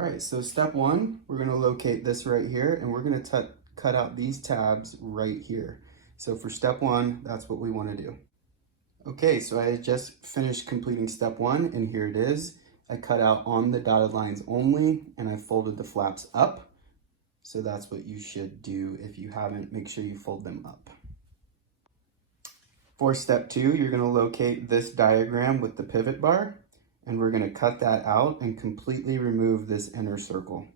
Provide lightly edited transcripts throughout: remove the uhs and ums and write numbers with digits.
All right, so step one, we're gonna locate this right here and we're gonna cut out these tabs right here. So for step one, that's what we wanna do. Okay, so I just finished completing step one and here it is. I cut out on the dotted lines only and I folded the flaps up. So that's what you should do. If you haven't, make sure you fold them up. For step two, you're gonna locate this diagram with the pivot bar and we're gonna cut that out and completely remove this inner circle.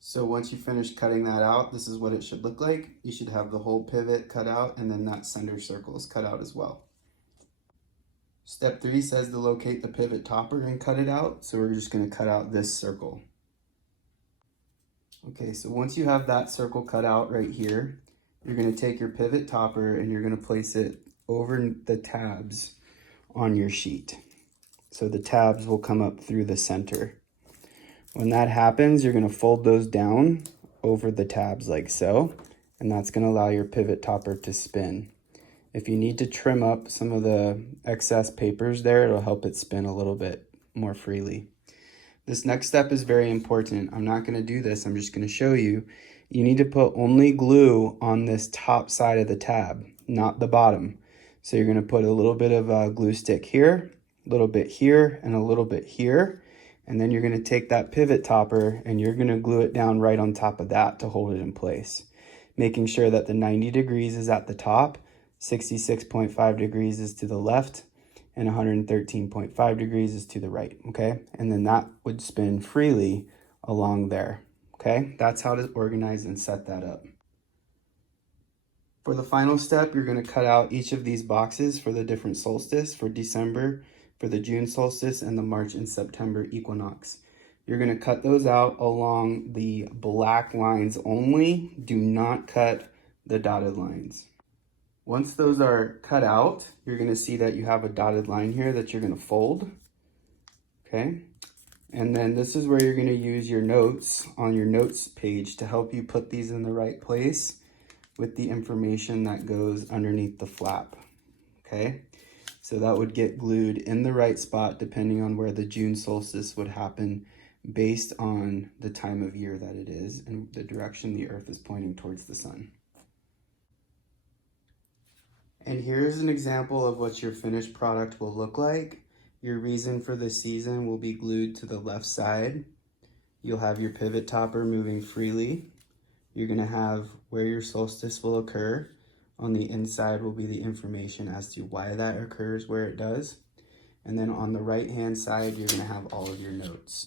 So once you finish cutting that out, this is what it should look like. You should have the whole pivot cut out and then that center circle is cut out as well. Step three says to locate the pivot topper and cut it out. So we're just gonna cut out this circle. Okay, so once you have that circle cut out right here, you're gonna take your pivot topper and you're gonna place it over the tabs on your sheet. So the tabs will come up through the center. When that happens, you're gonna fold those down over the tabs like so, and that's gonna allow your pivot topper to spin. If you need to trim up some of the excess papers there, it'll help it spin a little bit more freely. This next step is very important. I'm not gonna do this, I'm just gonna show you. You need to put only glue on this top side of the tab, not the bottom. So you're gonna put a little bit of a glue stick here, a little bit here, and a little bit here. And then you're gonna take that pivot topper and you're gonna glue it down right on top of that to hold it in place. Making sure that the 90 degrees is at the top, 66.5 degrees is to the left, and 113.5 degrees is to the right, okay? And then that would spin freely along there, okay? That's how to organize and set that up. For the final step, you're gonna cut out each of these boxes for the different solstice, for December, for the June solstice, and the March and September equinox. You're gonna cut those out along the black lines only. Do not cut the dotted lines. Once those are cut out, you're gonna see that you have a dotted line here that you're gonna fold, okay? And then this is where you're gonna use your notes on your notes page to help you put these in the right place with the information that goes underneath the flap, okay? So that would get glued in the right spot depending on where the June solstice would happen based on the time of year that it is and the direction the earth is pointing towards the sun. And here's an example of what your finished product will look like. Your reason for the season will be glued to the left side. You'll have your pivot topper moving freely. You're gonna have where your solstice will occur. On the inside will be the information as to why that occurs where it does. And then on the right-hand side, you're gonna have all of your notes.